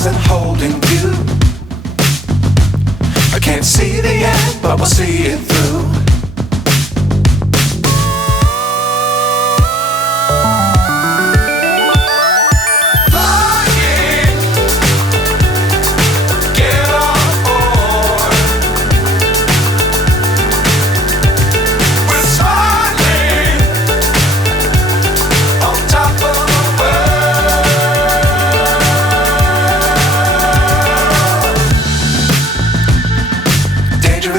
stars and holding you. I can't see the end, but we'll see it through.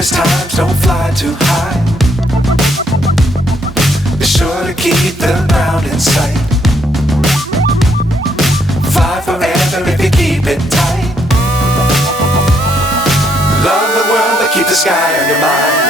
Times don't fly too high. Be sure to keep the ground in sight. Fly forever if you keep it tight. Love the world but keep the sky on your mind.